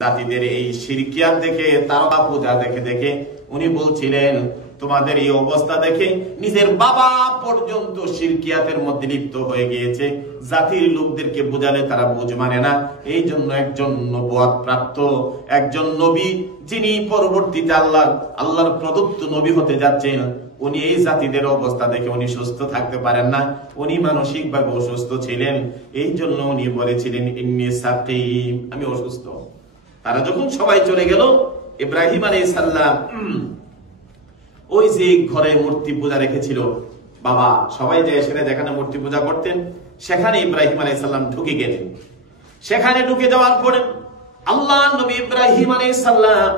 জাতিদের এই শিরকিয়াত দেখে, তারকা পূজা দেখে দেখে উনি বলছিলেন, তোমাদের এই অবস্থা দেখে নিজের বাবা পর্যন্ত শিরকিয়াতের মধ্যে লিপ্ত হয়ে গিয়েছে। জাতির লোকদেরকে বোঝালে তারা বুঝ মানে না। এই জন্য একজন নবুয়ত প্রাপ্ত একজন নবী, যিনি পরবর্তীতে আল্লাহর প্রদত্ত নবী হতে যাচ্ছেন, উনি এই জাতিদের অবস্থা দেখে উনি সুস্থ থাকতে পারেন না। উনি মানসিকভাবে অসুস্থ ছিলেন। এই জন্য উনি বলেছিলেন, ইন্নী সাকিম, আমি অসুস্থ। তারা যখন সবাই চলে গেল, ইব্রাহিম আলাইহিস সালাম ওই যে ঘরে মূর্তি পূজা রেখেছিল বাবা, সবাই যে সেখানে যেখানে মূর্তি পূজা করতেন, সেখানে ইব্রাহিম আলাইহিস সালাম ঢুকে গেলেন। সেখানে ঢুকে যাওয়ার পরে আল্লাহর নবী ইব্রাহিম আলাইহিস সালাম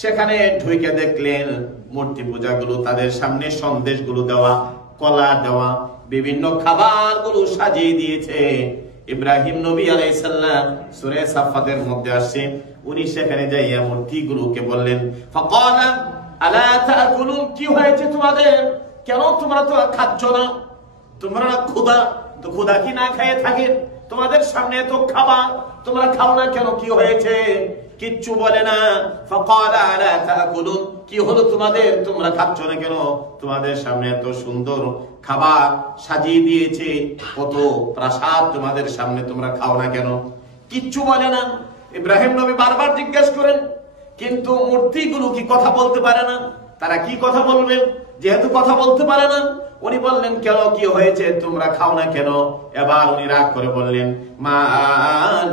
সেখানে ঢুকে দেখলেন মূর্তি পূজাগুলো তাদের সামনে সন্দেশগুলো দেওয়া, কলা দেওয়া, বিভিন্ন খাবারগুলো সাজিয়ে দিয়েছে। ইব্রাহিম নবী আলাইহিস সালাম সূরা সাফফাতের মধ্যে আসছে, উনি সেখানে যাইয়া মূর্তিগুলোকে বললেন, ফাকালা আলা তাকুলুন, কি হয়েছে তোমাদের? কেন তোমরা তো খাচ্ছ না? তোমরা ক্ষুধা, তো ক্ষুধা কি না খেয়ে থাকে? তোমাদের সামনে তো খাবার, তোমরা খাও না কেন? কি হয়েছে? কিচ্ছু বলে না। ফাকালা আলা তাকুলুন, কি হলো তোমাদের? তোমরা খাচ্ছ না কেন? তোমাদের সামনে এত সুন্দর খাবার সাজিয়ে দিয়েছে, কত প্রাসাদ তোমাদের সামনে, তোমরা খাও না কেন? কিচ্ছু বলে না। ইব্রাহিম নবী বারবার জিজ্ঞেস করেন, কিন্তু মূর্তিগুলো কি কথা বলতে পারে না? তারা কি কথা বলবে? যেহেতু কথা বলতে পারে না, উনি বললেন, কেন, কি হয়েছে? তোমরা খাও না কেন? এবার উনি রাগ করে বললেন, মা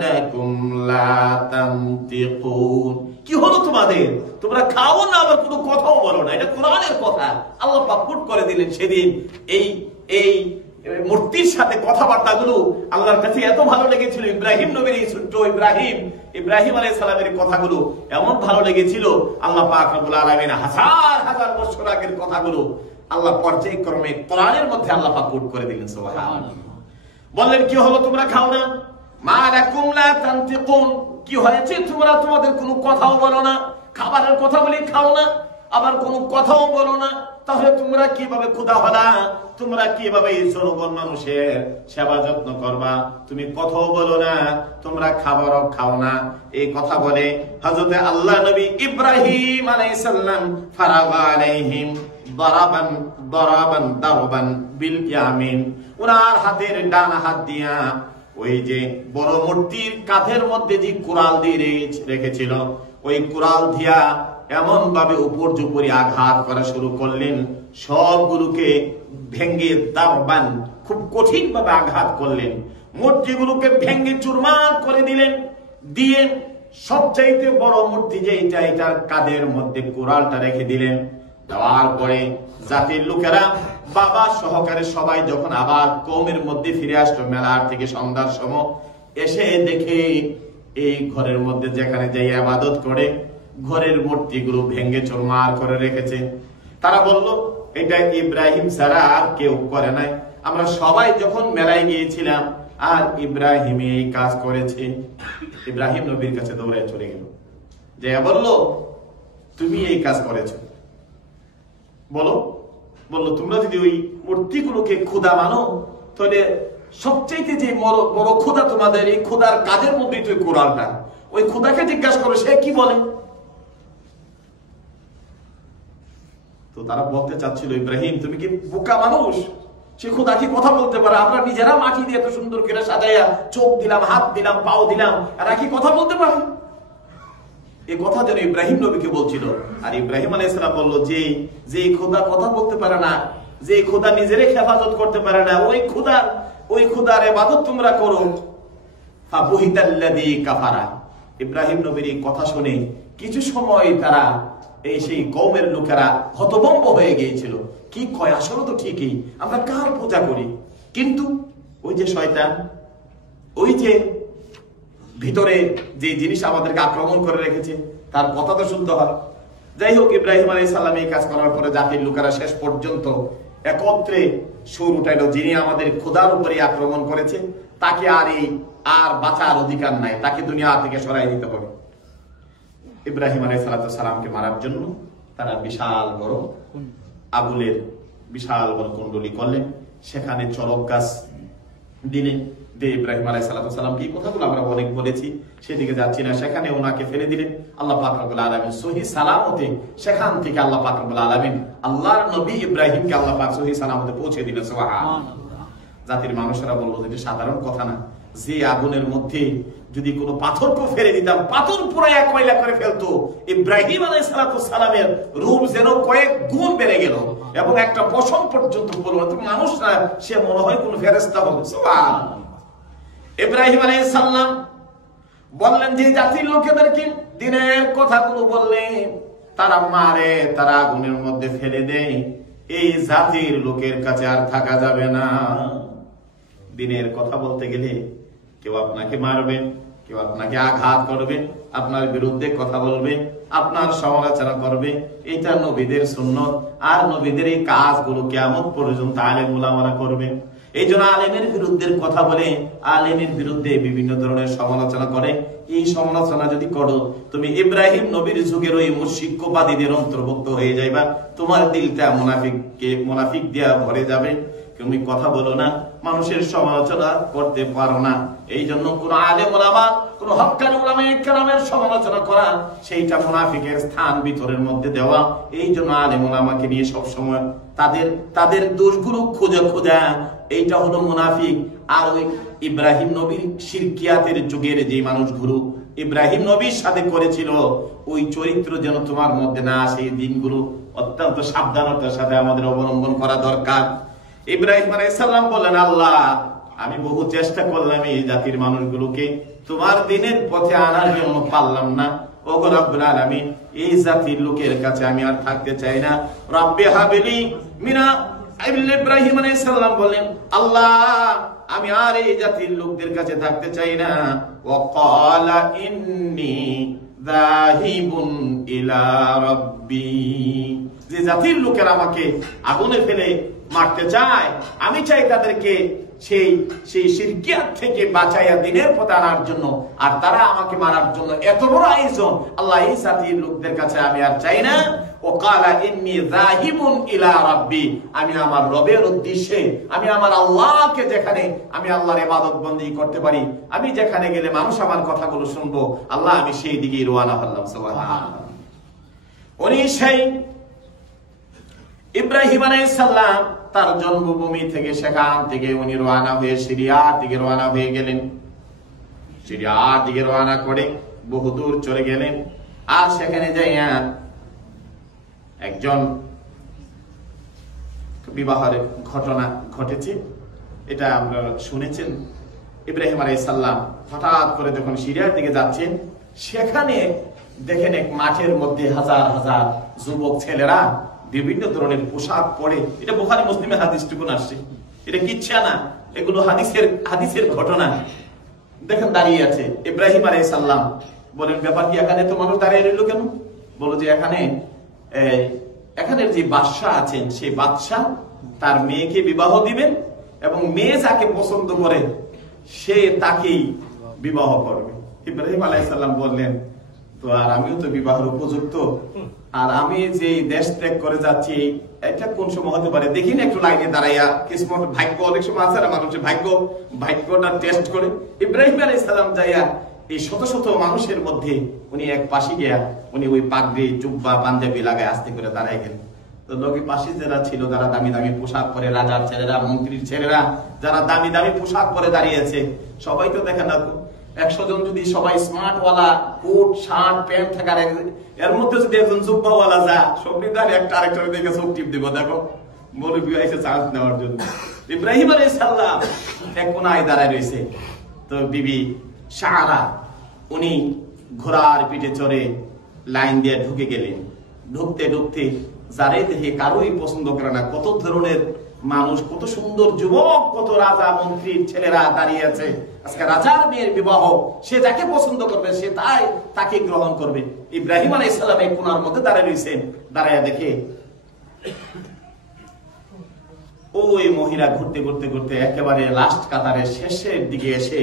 লাকুম লা তানতিকুন, কি হলো তোমাদের? তোমরা খাও না, আবার কোনো কথাও বলো না। এটা কোরআনের কথা, আল্লাহ পাক কোট করে দিলেন। সেদিন এই মূর্তির সাথে কথাবার্তা গুলো আল্লাহর কাছে এত ভালো লেগেছিল। ইব্রাহিম নবীর এই ছোট্ট ইব্রাহিম আলাইহিস সালামের কথাগুলো এমন ভালো লেগেছিল, আল্লাহ পাক রব্বুল আলামিন হাজার হাজার বছর আগের কথাগুলো আল্লাহ পর্যায়ক্রমে কোরআনের মধ্যে আল্লাহ পাক কোট করে দিলেন। সুবহানাল্লাহ। বললেন, কি হলো তোমরা খাও না? মা লাকুম লা তানতিকুন, কি হয়েছে তোমরা তোমাদের কোনো কথাও বলো না? খাবারের কথা বলি খাও না, আবার কোনো কথাও বলো না। তাহলে তোমরা কিভাবে ক্ষুধা হলা? তোমরা কিভাবে এই জনগণ মানুষের সেবা যত্ন করবা? তুমি কথাও বলো না, তোমরা খাবারও খাও না। এই কথা বলে হযরত আল্লাহ নবী ইব্রাহিম আলাইহিস সালাম ফারাগা আলাইহিম দারবান বিল ইয়ামিন, ওনার হাতের ডান হাত দিয়া ওই যে বড় মূর্তির কাঁধের মধ্যে যে কুড়াল দিয়ে রেখেছিল, ওই কুড়াল দিয়া এমন ভাবে উপর্যুপরি আঘাত করা শুরু করলেন, সবগুলোকে ভেঙ্গে দারবান, খুব কঠিন ভাবে আঘাত করলেন। মূর্তিগুলোকে ভেঙ্গে চুরমার করে দিলেন। দিয়ে সবচাইতে বড় মূর্তি যে এটার কাঁধের মধ্যে কুড়ালটা রেখে দিলেন। দেওয়ার পরে জাতির লোকেরা বাবা সহকারে সবাই যখন আবার কওমের মধ্যে ফিরে আসলো মেলার থেকে সন্ধ্যার সময়, এসে দেখে এই ঘরের মধ্যে যেখানে যাই ইবাদত করে, ঘরের মূর্তিগুলো ভেঙ্গে চুরমার করে রেখেছে। তারা বলল, এটা ইব্রাহিম ছাড়া আর কেউ করে নাই। আমরা সবাই যখন মেলায় গিয়েছিলাম আর ইব্রাহিম এই কাজ করেছে। ইব্রাহিম নবীর কাছে দৌড়ে চলে গেল, যে বলল, তুমি এই কাজ করেছো, বললো তোমরা যদি ওই মূর্তিগুলোকে ক্ষুধা মানো, তাহলে সবচেয়ে যে বড় ক্ষুধা তোমাদের, এই ক্ষুধার কাজের মধ্যেই তুই কোরআনটা, ওই ক্ষুধাকে জিজ্ঞাসা করো সে কি বলে। তো তারা বলতে চাচ্ছিল, ইব্রাহিম তুমি কি বোকা মানুষ? সে ক্ষুধা কি কথা বলতে পারে? আমরা নিজেরা মাটি দিয়ে এত সুন্দর করে সাজাইয়া চোখ দিলাম, হাত দিলাম, পাও দিলাম, এরা কি কথা বলতে পারে? এই কথা যেন ইব্রাহিম নবীকে বলছিল। আর ইব্রাহিম আলাইহিস সালাম বলল, যে খোদা কথা বলতে পারে না, যে খোদা নিজেরে হেফাজত করতে পারে না, ওই খোদার ইবাদত তোমরা করো। ফাবুহিতাল্লাযী কাফারা। ইব্রাহিম নবীর এই কথা শুনে কিছু সময় তারা সেই কওমের লোকেরা হতভম্ব হয়ে গিয়েছিল। কি কয়, আসলে তো ঠিকই, আমরা কার পূজা করি, কিন্তু ওই যে শয়তান, ওই যে ভিতরে যে জিনিস আমাদেরকে আক্রমণ করে রেখেছে, তার কথা তো শুনতে হয়। যাই হোক, ইব্রাহিম আলাইহিস সালাম এই কাজ করার পরে জাতির লোকেরা শেষ পর্যন্ত একত্রে সুর উঠাইল, যিনি আমাদের খোদার উপরে আক্রমণ করেছে তাকে আর বাঁচার অধিকার নাই, তাকে দুনিয়া থেকে সরাই দিতে হবে। ইব্রাহিম আলাইহিস সালামকে মারার জন্য তারা বিশাল বড় আগুনের বিশাল বড় কুণ্ডলী করলেন, সেখানে চরক গাছ দিলেন, ইব্রাহিম আলাইহিস সালাম কি কথাগুলো আমরা অনেক বলেছি, সেদিকে যাচ্ছি না। সেখানে ওনাকে ফেলে দিলেন। আল্লাহ পাক রব্বুল আলামিন সহিহ সালামতে সেখান থেকে আল্লাহ পাক রব্বুল আলামিন আল্লাহর নবী ইব্রাহিমকে আল্লাহ পাক সহিহ সালামতে পৌঁছে দিলেন। সুবহানাল্লাহ। জাতির মানুষেরা বলল যে সাধারণ কথা না, যে আগুনের মধ্যে যদি কোনো পাথরকে ফেলে দিতাম পাথর পুরাইয়া কয়লা করে ফেলতো, ইব্রাহিম আলাইহিস সালামের রূপ যেন কয়েক গুণ বেড়ে গেল এবং একটা পশম পর্যন্ত বলল মানুষ না, সে মনে হয় কোন ফেরেশতা হবে। সুবহানাল্লাহ। ইব্রাহিম আলাইহিস সালাম বললেন যে জাতির লোকেদেরকে দিনের কথাগুলো বললে তারা মারে, তারা আগুনের মধ্যে ফেলে দেয়, এই জাতির লোকের কাছে আর থাকা যাবে না। দিনের কথা বলতে গেলে কেউ আপনাকে মারবে, কেউ আপনাকে আঘাত করবে, আপনার বিরুদ্ধে কথা বলবে, আপনার সমালোচনা করবে। এটা নবীদের সুন্নত, আর নবীদের এই কাজগুলো কিয়ামত পর্যন্ত আলেম উলামারা করবে। এই জন্য আলেমের বিরুদ্ধে কথা বলে, আলেমের বিরুদ্ধে বিভিন্ন ধরনের সমালোচনা করে। এই সমালোচনা যদি করো তুমি ইব্রাহিম নবীর যুগের ওই মুশরিকবাদীদের অন্তর্ভুক্ত হয়ে যাইবা, তোমার দিলটা মুনাফিক দিয়া ভরে যাবে। তুমি কথা বলো না, মানুষের সমালোচনা করতে পারো না। এই জন্য কোন আলেম ওলামা, কোন হক্কানি উলামায়ে কেরামের সমালোচনা করা, সেইটা মুনাফিকের স্থান ভিতরের মধ্যে দেওয়া। এই জন্য আলেম ওলামাকে নিয়ে সবসময় তাদের দোষগুলো খোঁজা, এইটা হলো মুনাফিক। আর ওই ইব্রাহিম নবীর শিরকিয়াতের যুগের যে মানুষগুলো ইব্রাহিম নবীর সাথে করেছিল, ওই চরিত্র যেন তোমার মধ্যে না আসে, এই দিনগুলো অত্যন্ত সাবধানতার সাথে আমাদের অবলম্বন করা দরকার। ইব্রাহিম আলাইহিস সালাম বললেন, আল্লাহ আমি বহু চেষ্টা করলাম এই জাতির মানুষগুলোকে তোমার দিনের পথে আনার জন্য, পারলাম না। ওগো রব্বুল আলামিন, এই জাতির লোকের কাছে আমি আর থাকতে চাই না। রব্বি হাবলি মিনা, ইব্রাহিম আলাইহিস সালাম বলেন, আল্লাহ আমি আর এই জাতির লোকদের কাছে থাকতে চাই না। ওয়া ক্বালা ইন্নী যাহিবুন ইলা রাব্বি, যে জাতির লোকেরা আমাকে আগুনে ফেলে মারতে চায়, আমি চাই তাদেরকে সেই শিরকিয়াত থেকে বাঁচাইয়া দিনের পথে আনার জন্য। আর তারা আমাকে মারার জন্য এত বড় আয়োজন, আল্লাহ এই জাতির লোকদের কাছে আমি আর চাই না। ও ক্বালা ইন্নী যাহিবুন ইলা রাব্বি, আমি আমার রবের উদ্দেশ্যে, আমি আমার আল্লাহকে যেখানে আমি আল্লাহর ইবাদত বندگی করতে পারি, আমি যেখানে গেলে মানুষ আমার কথাগুলো শুনবো, আল্লাহ আমি সেই দিকে রওনা হলাম। সুবহানাল্লাহ। উনি সেই ইব্রাহিম আলাইহিস সালাম তার জন্মভূমি থেকে, সেখান থেকে উনি রওনা হয়ে সিরিয়ার দিকে রওনা হয়ে গেলেন। সিরিয়ার দিকে রওনা করে বহুদূর চলে গেলেন। আর সেখানে যাইয়া একজন বিবাহের ঘটনা ঘটেছে, এটা আমরা শুনেছেন। ইব্রাহিম আলাইহিস সালাম হঠাৎ করে যখন সিরিয়ার দিকে যাচ্ছেন, সেখানে দেখেন এক মাঠের মধ্যে হাজার হাজার যুবক ছেলেরা বিভিন্ন ধরনের পোশাক পরে, এটা বুখারী মুসলিমের হাদিসটুকু আসছে, এটা কিচ্ছা না, এগুলো হাদিসের ঘটনা। দেখেন দাঁড়িয়ে আছে। ইব্রাহিম আলাইহিস সালাম বলেন, ব্যাপার কি, এখানে তো মানুষ দাঁড়িয়ে রইল কেন? বলো যে এখানের যে বাদশাহ আছেন, সেই বাদশাহ তার মেয়েকে বিবাহ দিবেন এবং মেয়ে যাকে পছন্দ করে সে তাকেই বিবাহ করবে। ইব্রাহিম আলাইহিস সালাম বললেন, তো আর আমিও তো বিবাহের উপযুক্ত, আর আমি যে দেশ ত্যাগ করে যাচ্ছি এটা কোন সময় হতে পারে, দেখি না একটু লাইনে দাঁড়াইয়া কিসমত ভাগ্য, অনেক সময় আছে না মানুষের ভাগ্যটা টেস্ট করে। ইব্রাহিম আলাইহিস সালাম যাইয়া এই শত শত মানুষের মধ্যে উনি এক পাশে গিয়া উনি ওই পাগড়ি জুব্বা পাঞ্জাবি লাগায় আস্তে করে দাঁড়াই গেলেন। তো লোকের পাশে যারা ছিল, যারা দামি দামি পোশাক পরে, রাজার ছেলেরা, মন্ত্রীর ছেলেরা, যারা দামি দামি পোশাক পরে দাঁড়িয়েছে, সবাই তো দেখেন না 100 জন যদি সবাই স্মার্ট ওয়ালা কোট শার্ট প্যান্ট থাকার, এর মধ্যে যদি একজন জুব্বাওয়ালা যা সবনি দাঁড়িয়ে একটা আরেকটা দেখে চোখ টিপ দিব, দেখো মৌলবি এসে চান্স নেওয়ার জন্য। ইব্রাহিম আলাইহিস সালাম এক কোনায় দাঁড়ায় রয়েছে। তো বিবি সারা উনি ঘোড়ার পিঠে চড়ে লাইন দিয়ে ঢুকে গেলেন। ঢুকতে ঢুকতে যারে দেখে কারোই পছন্দ করে না, কত ধরনের মানুষ, কত সুন্দর যুবক, কত রাজা মন্ত্রীর ছেলেরা দাঁড়িয়ে আছে। আজকে রাজার মেয়ের বিবাহ, সে যাকে পছন্দ করবে সে তাকে গ্রহণ করবে। ইব্রাহিম আলাইহিস সালাম এই কোনার মধ্যে দাঁড়িয়ে রয়েছেন। দাঁড়ায় দেখে ওই মহিলা ঘুরতে ঘুরতে ঘুরতে একেবারে লাস্ট কাতারের শেষের দিকে এসে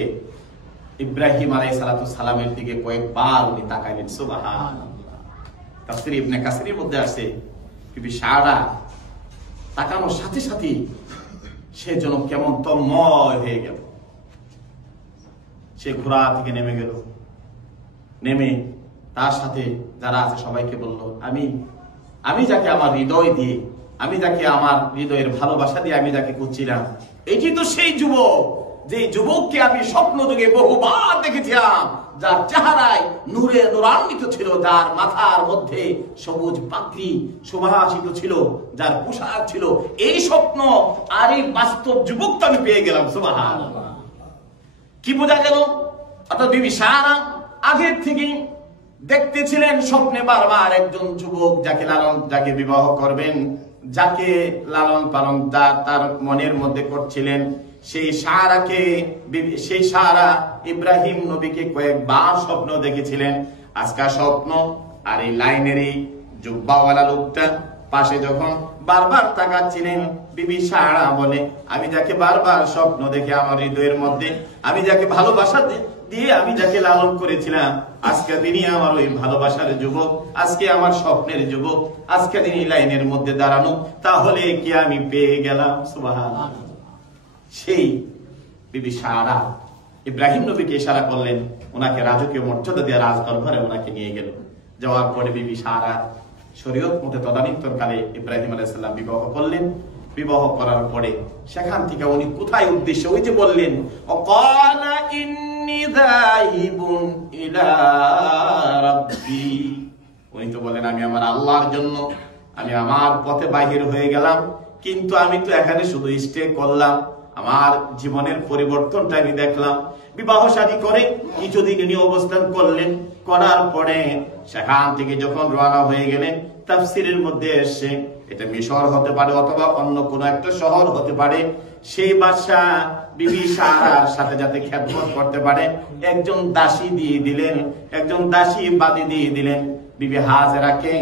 ইব্রাহিম আলাইহিস সালামের দিকে কয়েকবার উনি তাকাইলেন। সুবহানাল্লাহ। তাফসীর ইবনে কাসিরের মধ্যে আছে, বিবি সারা তাকানোর সাথে সাথে সে যেন কেমন তন্ময় হয়ে গেল। সে ঘোড়া থেকে নেমে গেল, নেমে তার সাথে যারা আছে সবাইকে বলল, আমি যাকে আমার হৃদয় দিয়ে, আমি যাকে আমার হৃদয়ের ভালোবাসা দিয়ে আমি যাকে খুঁজছিলাম, এটি তো সেই যুবক, যে যুবককে আমি স্বপ্ন যুগে বহুবার দেখেছিলাম, যার চেহারায় নূরে নূরান্বিত ছিল, যার মাথার মধ্যে সবুজ পাগড়ি সুবাসিত ছিল, যার পোশাক ছিল। এই স্বপ্ন আর এই বাস্তব যুবকটা আমি পেয়ে গেলাম। সুবহানাল্লাহ। কি বোঝা গেল? অর্থাৎ বিবি সারা আগের থেকেই দেখতেছিলেন স্বপ্নে বারবার একজন যুবক যাকে বিবাহ করবেন, যাকে লালন পালন তার মনের মধ্যে করছিলেন। সেই সারা ইব্রাহিম নবীকে কয়েকবার স্বপ্ন দেখেছিলেন। আজকাল স্বপ্ন আর এই লাইনের এই জুব্বাওয়ালা লোকটা পাশে যখন বারবার তাকাচ্ছিলেন, বিবি সারা বলে, আমি যাকে বারবার স্বপ্ন দেখে আমার হৃদয়ের মধ্যে, আমি যাকে ভালোবাসা দিয়ে আমি যাকে লালন করেছিলাম, আজকে তিনি আমার ওই ভালোবাসার যুবক, আজকে আমার স্বপ্নের যুবক, আজকে তিনি লাইনের মধ্যে দাঁড়ানো, তাহলে কি আমি পেয়ে গেলাম? সুবহানাল্লাহ। সেই বিবি সারা ইব্রাহিম নবীকে ইশারা করলেন, ওনাকে রাজকীয় মর্যাদা দিয়ে রাজদরবারে ওনাকে নিয়ে গেল। যাওয়ার পরে বিবি সারা শরীয়ত মতে তদানীন্তনকালে ইব্রাহিম আলাইহিস সালাম বিবাহ করলেন। বিবাহ করার পরে সেখান থেকে উনি কোথায় উদ্দেশ্য, ওই যে বললেন, অকালা ইন্নী যাহিবুন ইলা রাব্বি, উনি তো বলেন আমি আমার আল্লাহর জন্য আমি আমার পথে বাহির হয়ে গেলাম, কিন্তু আমি তো এখানে শুধু স্টে করলাম, আমার জীবনের পরিবর্তনটা আমি দেখলাম। বিবাহ শাদী করে কিছুদিন উনি অবস্থান করলেন, করার পরে সেখান থেকে যখন রওনা হয়ে গেলেন, তাফসীরের মধ্যে এসে এটা মিশর হতে পারে অথবা অন্য কোনো একটা শহর হতে পারে, সেই বাদশা বিবি সারার সাথে যাতে খেদমত করতে পারে একজন দাসী দিয়ে দিলেন, একজন দাসী বাদী দিয়ে দিলেন। বিবি হাজেরাকে,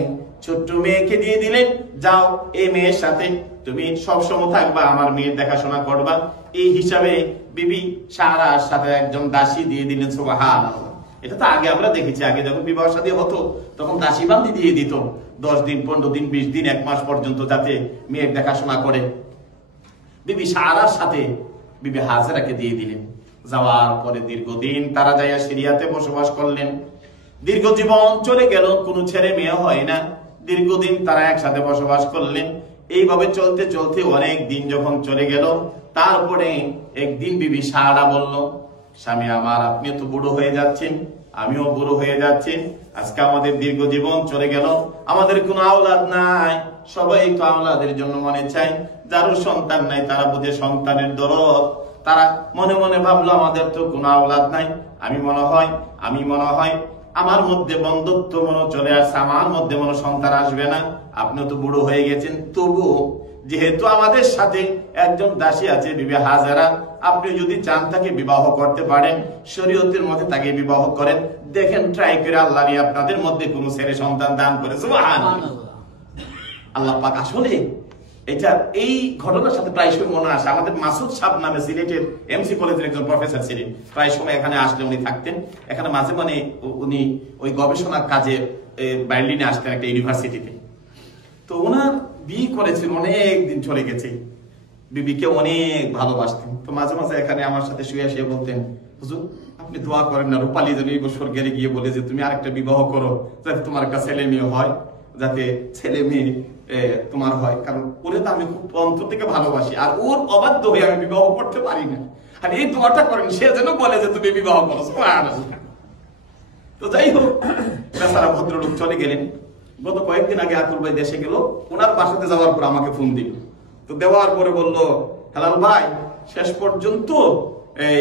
ছোট্ট মেয়েকে দিয়ে দিলেন, যাও এই মেয়ের সাথে তুমি সবসময় থাকবা, আমার মেয়ের দেখাশোনা করবা। এই হিসাবে বিবি সারার সাথে একজন দাসী দিয়ে দিলেন। সুবহানাল্লাহ। এটা তো আগে আমরা দেখেছি, আগে যখন বিবাহ শাদী হতো তখন দাসী বান্দি দিয়ে দিত 10 দিন 15 দিন 20 দিন 1 মাস পর্যন্ত, যাতে মেয়ের দেখাশোনা করে। বিবি সারার সাথে বিবি হাজেরাকে দিয়ে দিলেন। যাওয়ার পরে দীর্ঘদিন তারা যাইয়া সিরিয়াতে বসবাস করলেন। দীর্ঘ জীবন চলে গেল, কোনো ছেলে মেয়ে হয় না, দীর্ঘদিন তারা একসাথে বসবাস করলেন। এইভাবে চলতে চলতে অনেক দিন যখন চলে গেল, তারপরে একদিন বিবি সারা বলল, স্বামী আমার, আপনি তো বুড়ো হয়ে যাচ্ছেন, আমিও বুড়ো হয়ে যাচ্ছি, আজকে আমাদের দীর্ঘ জীবন চলে গেল, আমাদের কোনো আওলাদ নাই, সবাই তো আওলাদের জন্য মনে চাই, যারও সন্তান নাই তারা বুঝে সন্তানের দরদ, তারা মনে মনে ভাবলো আমাদের তো কোনো আওলাদ নাই, আমি মনে হয় আমার মধ্যে বন্ধুত্ব মনে চলে আসছে, আমার মধ্যে মনে সন্তান আসবে না, আপনি তো বুড়ো হয়ে গেছেন, তবু যেহেতু আমাদের সাথে একজন দাসী আছে বিবি হাজেরা, আপনি যদি চান তাকে বিবাহ করতে পারেন, শরীয়তের মধ্যে তাকে বিবাহ করেন, দেখেন ট্রাই করে আল্লাহ নিয়ে আপনাদের মধ্যে কোনো ছেলে সন্তান দান করে। সুবহানাল্লাহ। আল্লাহ পাক আসলে এটা এই ঘটনার সাথে প্রায় সময় মনে আসে। আমাদের মাসুদ সাহেব নামে সিলেটের এমসি কলেজের একজন প্রফেসর ছিলেন, প্রায় সময় এখানে আসলে উনি থাকতেন, এখানে মাঝে মানে উনি ওই গবেষণার কাজে বার্লিনে আসতেন একটা ইউনিভার্সিটিতে। তো ওনার বিয়ে করেছেন, অনেক দিন চলে গেছে, বিবিকে অনেক ভালোবাসতেন। তো মাঝে মাঝে এখানে আমার সাথে শুয়ে বলতেন, হুজুর আপনি দোয়া করেন না, রূপালী যেন এই বছর গেলে গিয়ে বলে যে তুমি আরেকটা বিবাহ করো, যাতে তোমার একটা ছেলে মেয়ে হয়, যাতে ছেলে মেয়ে তোমার হয়, কারণ ওরে তো আমি খুব অন্তর থেকে ভালোবাসি, আর ওর অবাধ্য হয়ে আমি বিবাহ করতে পারি না, আর এই দোয়াটা করেন সে যেন বলে যে তুমি বিবাহ করো। তো যাই হোক, বেচারা ভদ্রলোক চলে গেলেন। গত কয়েকদিন আগে আকুল ভাই দেশে গেল, ওনার বাসাতে যাওয়ার পর আমাকে ফোন দিল। তো দেওয়ার পরে বললো, হেলাল ভাই শেষ পর্যন্ত এই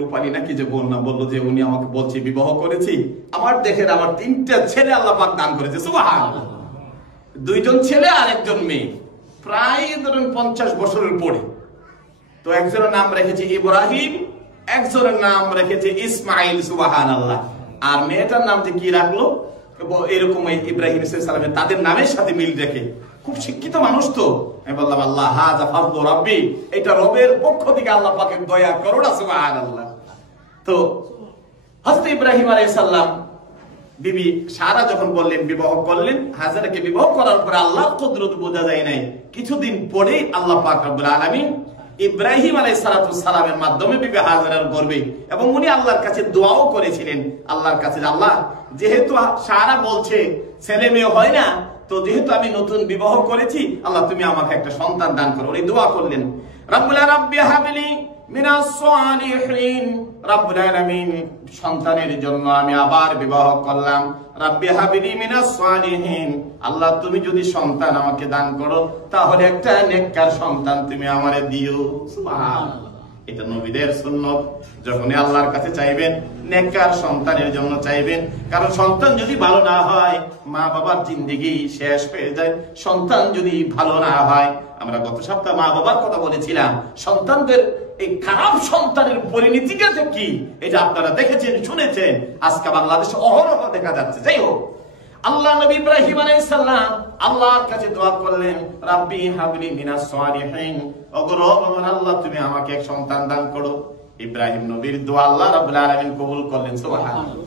রূপালী নাকি যে বললো যে উনি আমাকে বলছে বিবাহ করেছি, আমার দেখেন আমার 3টা ছেলে আল্লাহ পাক দান করেছে। সুবহানাল্লাহ। 2জন ছেলে আর 1জন মেয়ে, প্রায় ধরেন 50 বছরের পরে। তো একজনের নাম রেখেছে ইব্রাহিম, একজনের নাম রেখেছে ইসমাইল। সুবহানাল্লাহ। আর মেয়েটার নাম যে কি রাখলো, এরকম ইব্রাহিম সালামের তাদের নামের সাথে মিল রেখে, খুব শিক্ষিত মানুষ। তো আমি বললাম, আল্লাহ হাযা ফারদু রাব্বি, এটা রবের পক্ষ থেকে আল্লাহ পাকের দয়া করুণা। সুবহানাল্লাহ। তো হযরত ইব্রাহিম আলাইহিস সালাম বিবি সারা যখন বললেন বিবাহ করলেন, হাজেরাকে বিবাহ করার পরে আল্লাহর কুদরত বোঝা যায় নাই, কিছুদিন পরেই আল্লাহ পাক রব্বুল আলামিন ইব্রাহিম আলাইহিস সালামের মাধ্যমে বিবি হাজেরার গর্ভে, এবং উনি আল্লাহর কাছে দোয়াও করেছিলেন আল্লাহর কাছে, আল্লাহ যেহেতু সারা বলছে ছেলে মেয়ে হয় না, তো যেহেতু আমি নতুন বিবাহ করেছি, আল্লাহ তুমি আমাকে একটা সন্তান দান করো। উনি দোয়া করলেন, রাব্বি হাবলি মিনাস সালিহিন, রব্বুল আলামিন সন্তানের জন্য আমি আবার বিবাহ করলাম, রাব্বি হাবলি মিনাস সালিহিন, আল্লাহ তুমি যদি সন্তান আমাকে দান করো তাহলে একটা নেককার সন্তান তুমি আমারে দিও। সুবহানাল্লাহ। এটা নবীদের সুন্নত, যখনই আল্লাহর কাছে চাইবেন নেককার সন্তানের জন্য চাইবেন, কারণ সন্তান যদি ভালো না হয় মা বাবার জিন্দেগি শেষ হয়ে যায়। সন্তান যদি ভালো না হয়, আমরা গত সপ্তাহে মা বাবার কথা বলেছিলাম, সন্তানদের এই খারাপ সন্তানের পরিণতিটা কি এটা আপনারা দেখেছেন শুনেছেন, আজকে বাংলাদেশে অহরহ দেখা যাচ্ছে। যাই হোক, আল্লাহ নবী ইব্রাহিম আলাইহিস সালাম আল্লাহর কাছে দোয়া করলেন, রাব্বি হাবলি মিনাস সালিহিন, ওগো রব আমার আল্লাহ তুমি আমাকে এক সন্তান দান করো। ইব্রাহিম নবীর দোয়া আল্লাহ রাব্বুল আলামিন কবুল করলেন। সুবহানাল্লাহ।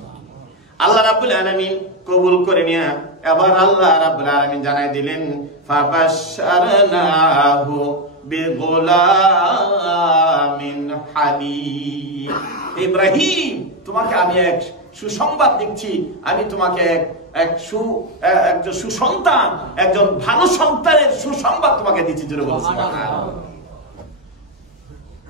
আল্লাহ রাব্বুল আলামিন কবুল করে নিয়ে এবার আল্লাহ রাব্বুল আলামিন জানাই দিলেন, ফাবাশশারনাহু বিগুলামিন হালিম, ইব্রাহিম তোমাকে আমি এক সুসংবাদ দিচ্ছি, আমি তোমাকে একজন সুসন্তান, একজন ভালো সন্তানের সুসংবাদ তোমাকে দিচ্ছি। জোরে বলুন সুবহানাল্লাহ।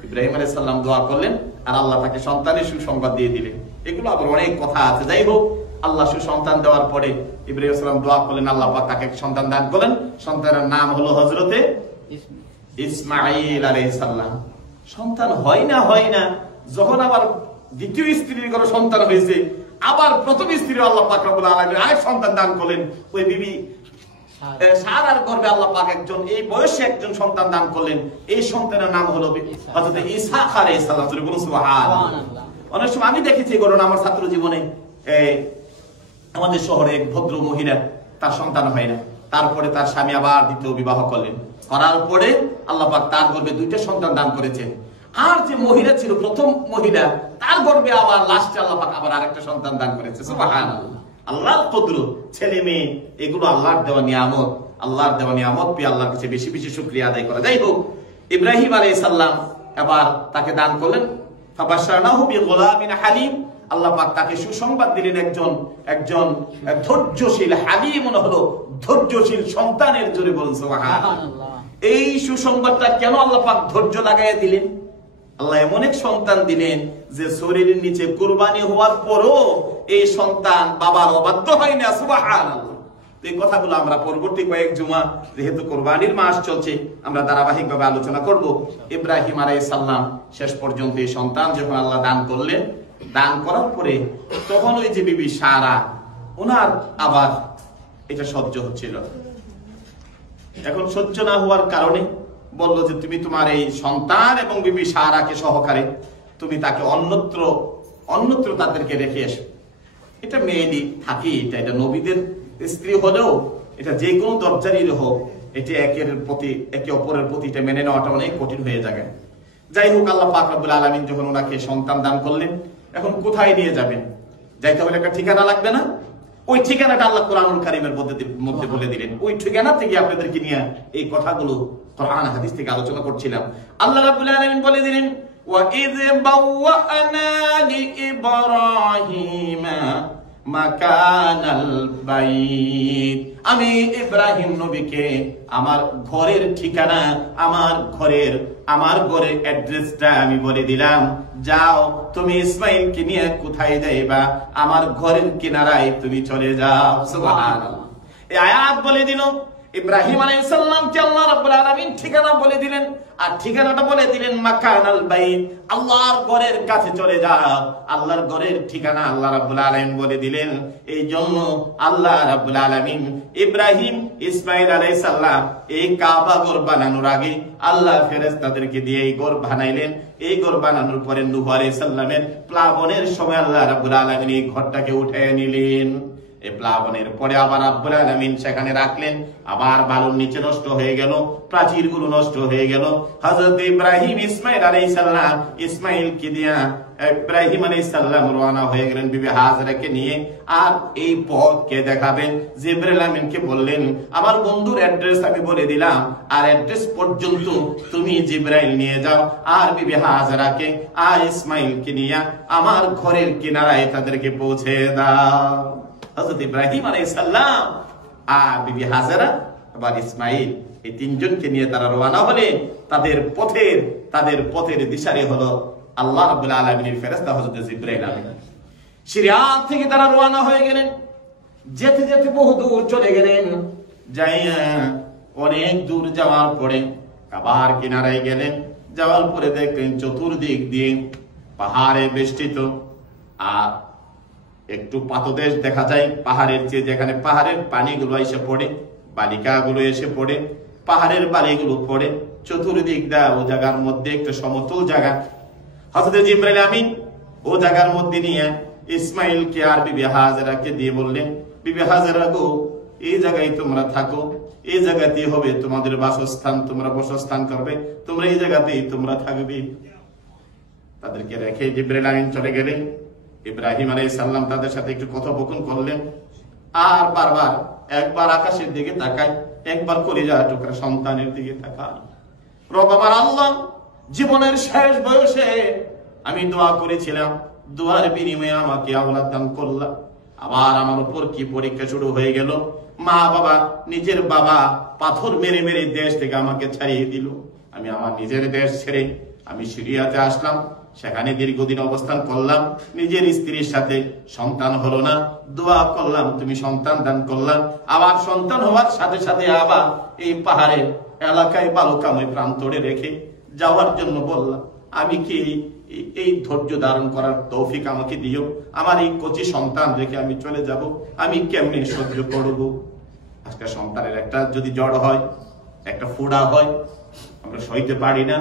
ইব্রাহিম আলাইহিস সালাম দোয়া করলেন আর আল্লাহ তাকে সন্তানের সুসংবাদ দিয়ে দিলেন। এগুলো আবার অনেক কথা আছে। যাই হোক, আল্লাহ সুসন্তান দেওয়ার পরে ইব্রাহিম আলাইহিস সালাম দোয়া করলেন, আল্লাহ পাক তাকে সন্তান দান করলেন। সন্তানের নাম হলো হযরতে ইসমাঈল আলাইহিস সালাম। সন্তান হয় না, যখন আবার দ্বিতীয় স্ত্রীর ঘরে সন্তান হয়েছে, আবার প্রথম স্ত্রী আল্লাহ পাক রব্বুল আলামিন আরেক সন্তান দান করলেন। ওই বিবি সারার গর্ভে আল্লাহ পাক একজন এই বয়সে একজন সন্তান দান করলেন। এই সন্তানের নাম হলো হযরত ইসহাক আলাইহিস সালাম। সুবহানাল্লাহ। অনেক সময় আমি দেখেছি ঘটনা আমার ছাত্র জীবনে, আমাদের শহরে এক ভদ্র মহিলা, তার সন্তান হয় না, তারপরে তার স্বামী আবার দ্বিতীয় বিবাহ করলেন, করার পরে আল্লাহ পাক তার গর্ভে দুইটা সন্তান দান করেছেন। আর যে মহিলা ছিল প্রথম মহিলা, তার গর্ভে আবার লাস্টে আল্লাহ পাক আবার আরেকটা সন্তান দান করেছে। সুবহানাল্লাহ। আল্লাহর কুদরত, ছেলে মেয়ে এগুলো আল্লাহর দেওয়া নিয়ামত। আল্লাহর দেওয়া নিয়ামত পেয়ে আল্লাহর কাছে বেশি বেশি শুকরিয়া আদায় করা। যাই হোক, ইব্রাহিম আলাইহিস সালাম এবার তাকে দান করলেন, ফাবাশশারনাহু বিগুলামিন হালিম, আল্লাহ পাক তাকে সুসংবাদ দিলেন একজন ধৈর্যশীল, হালিম হলো ধৈর্যশীল সন্তানের। জোরে বলুন সুবহানাল্লাহ। এই সুসংবাদটা কেন আল্লাহ পাক ধৈর্য লাগাইয়া দিলেন? আল্লাহ এমন এক সন্তান দিলেন যে শরীরের নিচে কুরবানি হওয়ার পরও এই সন্তান বাবার অবাধ্য হয় না। সুবহানাল্লাহ। এই কথাগুলো আমরা পরবর্তী কয়েক জুমা, যেহেতু কুরবানির মাস চলছে, আমরা ধারাবাহিকভাবে আলোচনা করব। ইব্রাহিম আলাইহিস সালাম শেষ পর্যন্ত এই সন্তান যখন আল্লাহ দান করলেন, দান করার পরে তখন ওই যে বিবি সারা, ওনার আবার এটা সহ্য হচ্ছিল। এখন সহ্য না হওয়ার কারণে বলল যে তুমি তোমার এই সন্তান এবং বিবি সারাকে সহকারে তুমি তাকে অন্যত্র তাদেরকে রেখে এসো। এটা মেয়েলি থাকি, এটা নবীদের স্ত্রী হলেও এটা যে কোনো দরজারই হোক, এটা একে অপরের প্রতি এটা মেনে নেওয়াটা অনেক কঠিন হয়ে যাবে। যাই হোক, আল্লাহ পাক রব্বুল আলামিন যখন ওনাকে সন্তান দান করলেন, এখন কোথায় নিয়ে যাবেন? যাইতে হলে একটা ঠিকানা লাগবে না? ওই ঠিকানাটা আল্লাহ কোরআনুল কারীমের মধ্যে বলে দিলেন। ওই ঠিকানা থেকে আপনাদেরকে নিয়ে এই কথাগুলো কোরআন হাদিস থেকে আলোচনা করছিলাম। আল্লাহ রাব্বুল আলামিন বলে দিলেন, ওয়া ইয বাওয়ানা লিইব্রাহিমা মাকানাল বাইত, আমি ইব্রাহিম নবীকে আমার ঘরের ঠিকানা, আমার ঘরের অ্যাড্রেসটা আমি বলে দিলাম। যাও তুমি ইসমাইলকে নিয়ে কোথায় যাইবা? আমার ঘরের কিনারায় তুমি চলে যাও। সুবহানাল্লাহ। এই আয়াত বলে দিল ইব্রাহিম আলাইহিস সালামকে আল্লাহ রাব্বুল আলামিন ঠিকানা বলে দিলেন, আর ঠিকানাটা বলে দিলেন মাকানাল বাইত, আল্লাহর ঘরের কাছে চলে যাও। আল্লাহর ঘরের ঠিকানা আল্লাহ রাব্বুল আলামিন বলে দিলেন। এই জন্য আল্লাহ রাব্বুল আলামিন ইব্রাহিম ইসমাইল আলাইহিস সালাম এই কাবা ঘর বানানোর আগে আল্লাহ ফেরেশতাদেরকে দিয়ে এই ঘর বানাইলেন। এই ঘর বানানোর পরে নূহ আলাইহিস সালামের প্লাবনের সময় আল্লাহ রাব্বুল আলামিন এই ঘরটাকে উঠায় নিলেন। এই প্লাবনের পরে আবার রাব্বুল আলামিন সেখানে রাখলেন। আবার বালুর নিচে নষ্ট হয়ে গেল, প্রাচীরগুলো নষ্ট হয়ে গেল। হযরত ইব্রাহিম ইসমাইল আলাইহিস সালাম ইসমাইলকে দিয়া ইব্রাহিম আলাইহিস সালাম রওনা হয়ে গেলেন বিবি হাজরাকে নিয়ে। আর এই পথ কে দেখাবেন? জিবরাইল আমিনকে বললেন, আমার বন্ধুর অ্যাড্রেস আমি বলে দিলাম, আর অ্যাড্রেস পর্যন্ত তুমি জিবরাইল নিয়ে যাও, আর বিবি হাজরাকে আর ইসমাইলকে নিয়ে আমার ঘরের কিনারায় তাদেরকে পৌঁছে দাও। হযরত ইব্রাহিম আলাইহিস সালাম আর বিবি হাজরা আবার ইসমাইল এই তিনজনকে নিয়ে তারা রওনা হলেন। তাদের পথের দিশারি হলো আল্লাহ রাব্বুল আলামিনের ফেরেশতা হযরত জিবরাইল আমিন। সিরিয়া থেকে তারা রওনা হয়ে গেলেন। যেতে যেতে বহু দূর চলে গেলেন। যাইয়া অনেক দূর যাওয়ার পরে কাবার কিনারায় গেলেন। যাওয়ার পরে দেখলেন চতুর্দিক দিয়ে পাহাড়ে বেষ্টিত, আর একটু পাতদেশ দেখা যায় পাহাড়ের চেয়ে, যেখানে পাহাড়ের পানিগুলো এসে পড়ে, বালিকাগুলো এসে পড়ে, পাহাড়ের বালিগুলো পড়ে চতুর্দিক দা ও জায়গার মধ্যে একটা সমতল জায়গা। হযরত জিবরাইল আমিন ও জায়গার মধ্যে নিয়ে ইসমাইলকে আর বিবি হাজরাকে দিয়ে বললেন, বিবি হাজরা গো, এই জায়গায় তোমরা থাকো, এই জায়গাতেই হবে তোমাদের বাসস্থান, তোমরা বসস্থান করবে, তোমরা এই জায়গাতেই তোমরা থাকবে। তাদেরকে রেখে জিবরাইল আমিন চলে গেলেন। ইব্রাহিম আলাইহিস সালাম তাদের সাথে একটু কথোপকথন করলেন, আর বারবার একবার আকাশের দিকে তাকায়, একবার কলিজা টুকরা সন্তানের দিকে তাকায়। রব আমার আল্লাহ, জীবনের শেষ বয়সে আমি দোয়া করেছিলাম, দোয়ার বিনিময়ে আমাকে আওলাদ দান করলাম, আবার আমার উপর কি পরীক্ষা শুরু হয়ে গেল। মা বাবা, নিজের বাবা পাথর মেরে মেরে দেশ থেকে আমাকে ছাড়িয়ে দিল। আমি আমার নিজের দেশ ছেড়ে আমি সিরিয়াতে আসলাম, সেখানে দীর্ঘদিন অবস্থান করলাম, নিজের স্ত্রীর সাথে সন্তান হলো না, দোয়া করলাম, তুমি সন্তান দান করলাম, আবার সন্তান হওয়ার সাথে সাথে আবার এই পাহাড়ের এলাকায় বালুকাময় প্রান্তরে রেখে যাওয়ার জন্য বললাম। আমি কি এই ধৈর্য ধারণ করার তৌফিক আমাকে দিও? আমার এই কচি সন্তান রেখে আমি চলে যাব, আমি কেমনে সহ্য করব? আজকে সন্তানের একটা যদি জ্বর হয়, একটা ফোড়া হয়, আমরা সইতে পারি না।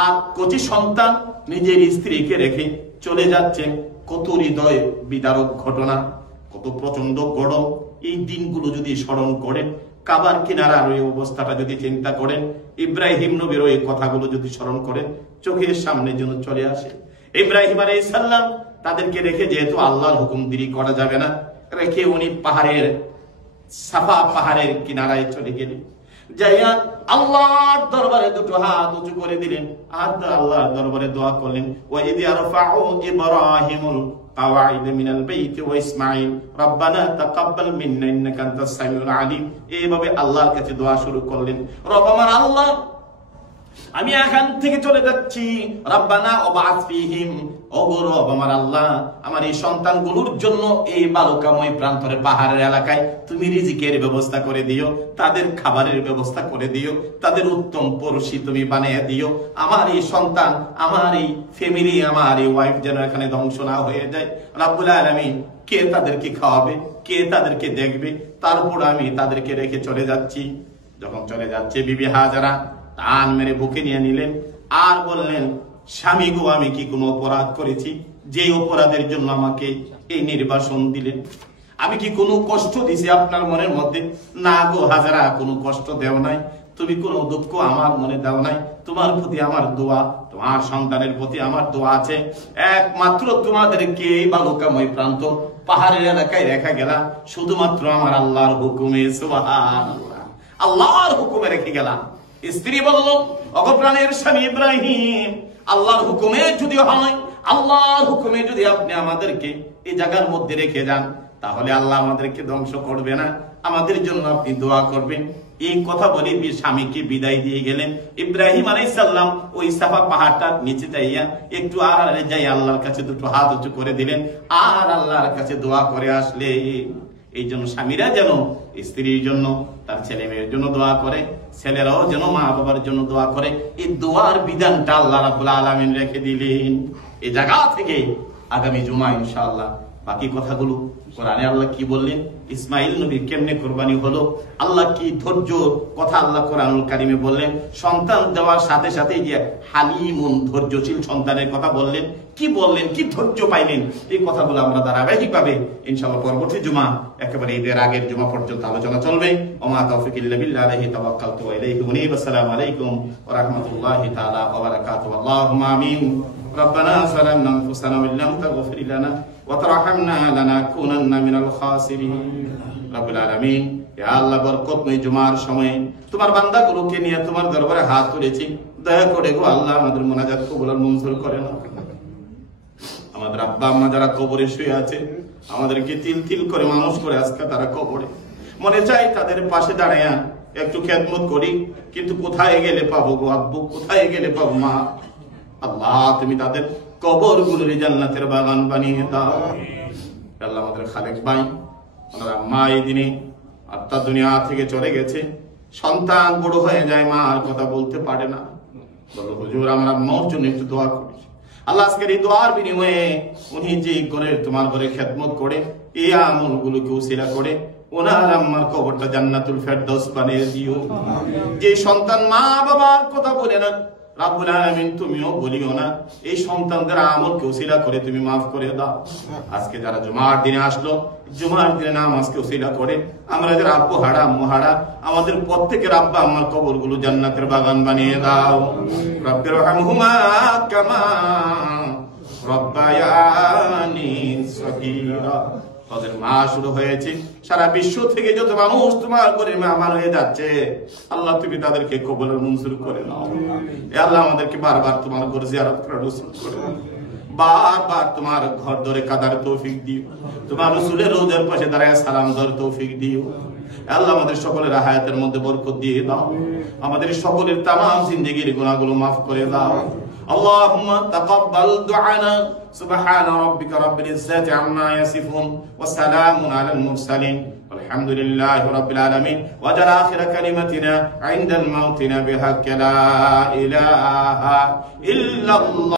আর কচি সন্তান নিজের স্ত্রীকে রেখে চলে যাচ্ছে, কত হৃদয় বিদারক ঘটনা, কত প্রচন্ড গরম। এই দিনগুলো যদি স্মরণ করেন, কাবার কিনারার ওই অবস্থাটা যদি চিন্তা করেন, ইব্রাহিম নবীর ওই কথাগুলো যদি স্মরণ করেন, চোখের সামনে যেন চলে আসে। ইব্রাহিম আলাইহিস সালাম তাদেরকে রেখে, যেহেতু আল্লাহর হুকুম দেরি করা যাবে না, রেখে উনি পাহাড়ের সাফা পাহাড়ের কিনারায় চলে গেলেন। যাইয়া আল্লাহর দরবারে দুটো হাত উঁচু করে দিলেন, আর আল্লাহর দরবারে দোয়া করলেন। ওয়াইদ ইয়ারফাউ ইব্রাহিমুল قواعد من البيت واسماعيل ربنا تقبل منا انك انت السميع العليم। এইভাবে আল্লাহর কাছে দোয়া শুরু করলেন, রব আমার আল্লাহ, আমি এখান থেকে চলে যাচ্ছি, রব্বানা ওয়াবাস ফীহিম, ওগো রব আমার আল্লাহ, আমার এই সন্তানগুলোর জন্য এই বালুকাময় প্রান্তরের পাহাড়ের এলাকায় তুমি রিজিকের ব্যবস্থা করে দিও, তাদের খাবারের ব্যবস্থা করে দিও, তাদের উত্তম পরশি তুমি বানিয়ে দিও। আমার এই সন্তান, আমার এই ফ্যামিলি, আমার এই ওয়াইফ যেন এখানে ধ্বংস না হয়ে যায়। রব্বুল আলামিন, কে তাদেরকে খাওয়াবে, কে তাদেরকে দেখবে? তারপর আমি তাদেরকে রেখে চলে যাচ্ছি। যখন চলে যাচ্ছে, বিবি হাজরা টান মেরে বুকে নিয়ে নিলেন, আর বললেন, স্বামী গো, আমি কি কোনো অপরাধ করেছি যে অপরাধের জন্য আমাকে এই নির্বাসন দিলেন? আমি কি কোনো কষ্ট দিছি আপনার মনের মধ্যে? না গো হাজরা, কোনো কষ্ট দেও নাই, তুমি কোনো দুঃখ আমার মনে দাও নাই। তোমার প্রতি আমার দোয়া, তোমার সন্তানের প্রতি আমার দোয়া আছে। একমাত্র তোমাদেরকে এই বালুকাময় প্রান্ত পাহাড়ের এলাকায় রেখা গেলাম শুধুমাত্র আমার আল্লাহর হুকুমে। সুবহানাল্লাহ, আল্লাহর হুকুমে রেখে গেলাম। স্ত্রী বলল, অগপ্রাণের স্বামী ইব্রাহিম, আল্লাহর হুকুমে যদি হয়, আল্লাহর হুকুমে যদি আপনি আমাদেরকে এই জায়গার মধ্যে রেখে যান, তাহলে আল্লাহ আমাদেরকে ধ্বংস করবে না, আমাদের জন্য আপনি দোয়া করবেন। এই কথা বলে স্বামীকে বিদায় দিয়ে গেলেন। ইব্রাহিম আলাইহিস সালাম ওই সাফা পাহাড়টার নিচে যাইয়া একটু আড়ালে যাই আল্লাহর কাছে দুটো হাত উঁচু করে দিলেন, আর আল্লাহর কাছে দোয়া করে আসলে। এই জন্য স্বামীরা যেন স্ত্রীর জন্য, তার ছেলে মেয়ের জন্য দোয়া করে, ছেলেরাও যেন মা বাবার জন্য দোয়া করে। এই দোয়ার বিধানটা আল্লাহ রাব্বুল আলামিন রেখে দিলেন। এই জায়গা থেকে আগামী জুমা ইনশাআল্লাহ বাকি কথাগুলো, কোরআনে আল্লাহ কি বললেন, ইসমাইল নবী কেমনে কোরবানি হলো, আল্লাহ কি ধৈর্য কথা আল্লাহ কোরআনুল কারিমে বললেন, সন্তান দেওয়ার সাথে সাথে যে হালিমুন ধৈর্যশীল সন্তানের কথা বললেন, কি বললেন, কি ধৈর্য পাইলেন, এই কথাগুলো আমরা ধারাবাহিকভাবে ইনশাআল্লাহ পরবর্তী জুমা, একেবারে ঈদের আগের জুমা পর্যন্ত আলোচনা চলবে। ওমা তাওফিক ইল্লা বিল্লাহ, আলাইহি তাওয়াক্কালতু ওয়া ইলাইহি উনীব। আসসালামু আলাইকুম ওয়া রাহমাতুল্লাহি তাআলা ওয়া বারাকাতুহু। আল্লাহুম্মা আমিন। ربنا ظلمنا أنفسنا وإن لم تغفر لنا وترحمنا لنكونن من الخاسرين রব্বুল আলামিন ইয়া আল্লাহ বরকতময় জুমার সময় তোমার বান্দাগুলোকে নিয়ে তোমার দরবারে হাত তুলেছি, দয়া করে গো আল্লাহ আমাদের মুনাজাত কবুল আর মঞ্জুর করে নাও। আমাদের আব্বা আম্মা যারা কবরে শুয়ে আছে, আমাদেরকে তিল তিল করে মানুষ করে আজকে তারা কবরে, মনে চাই তাদের পাশে দাঁড়ায় একটু খেদমত করি, কিন্তু কোথায় গেলে পাবো গো আব্বু, কোথায় গেলে পাবো মা? আল্লাহ তুমি তাদের কবর গুলোর জান্নাতের বাগান বানিয়ে দাও। আল্লাহ আমাদের খালেক ভাই, ওনার আম্মা এই দিনে আত্মা দুনিয়া থেকে চলে গেছে, সন্তান বড় হয়ে যায়, মা আর কথা বলতে পারে না, বলো হুজুর আমার আম্মার জন্য একটু দোয়া করি। আল্লাহ আজকের এই দোয়ার বিনিময়ে উনি যে করে তোমার ঘরে খেদমত করে এই আমল গুলোকে উসিলা করে ওনার আম্মার কবরটা জান্নাতুল ফেরদৌস বানিয়ে দিও। যে সন্তান মা বাবার কথা বলে না, রব্বুল আলামিন তুমিও বলিও না, এই সন্তানদের আমলকে উসিলা করে তুমি মাফ করে দাও। আজকে যারা জুমার দিনে আসলো, জুমার দিনে নামাজকে উসিলা করে আমরা যারা আব্বু হারা আম্মু হারা, আমাদের প্রত্যেকের আব্বা আম্মার কবরগুলো জান্নাতের বাগান বানিয়ে দাও। রব্বিরহামহুমা কামা রব্বায়ানি সগীরা। তাদের মা শুরু হয়েছে, সারা বিশ্ব থেকে যত মানুষ তোমার করে মেহমান হয়ে যাচ্ছে, আল্লাহ তুমি তাদেরকে কবুল মঞ্জুর করে নাও। এ আল্লাহ আমাদেরকে বারবার তোমার ঘর জিয়ারত করার নসিব করে দাও, বারবার তোমার ঘর ধরে কাদার তৌফিক দিও, তোমার রাসূলের রওজার পাশে দাঁড়ায় সালাম দেওয়ার তৌফিক দিও। আল্লাহ আমাদের সকলের হায়াতের মধ্যে বরকত দিয়ে দাও, আমাদের সকলের তামাম জিন্দেগির গুনাহগুলো মাফ করে দাও। اللهم تقبل دعانا سبحان ربك رب العزة عما يصفون وسلام على المرسلين والحمد لله رب العالمين وجعل آخر كلمتنا عند الموت بحق لا إله إلا الله.